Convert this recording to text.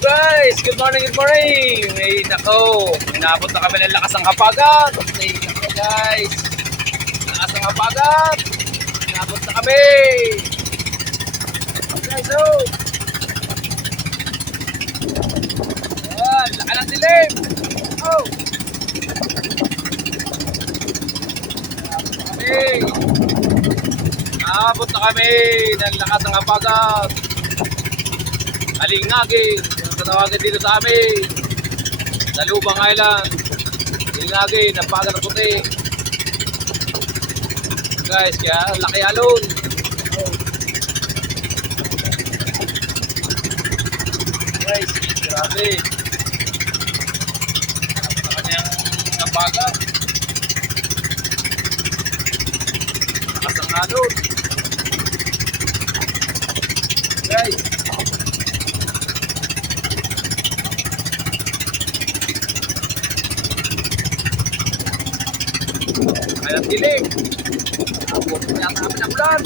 guys, good morning, good morning. May nako, inabot na kami ng lakas ng habagat. May nako guys, lakas ng habagat. Inabot na kami. Guys, oh. Ayan, laka ng dilim. Oh. Inabot na kami ng lakas ng habagat. Alingagi, yung tatawagan dito sa amin sa Lubang Island. Alingagi, napagat na puti guys, kaya laki alon. Guys, grabe sa kanyang napagat, lakas ng alon guys. Kaya dilim. Abot na yata kami ng ulan.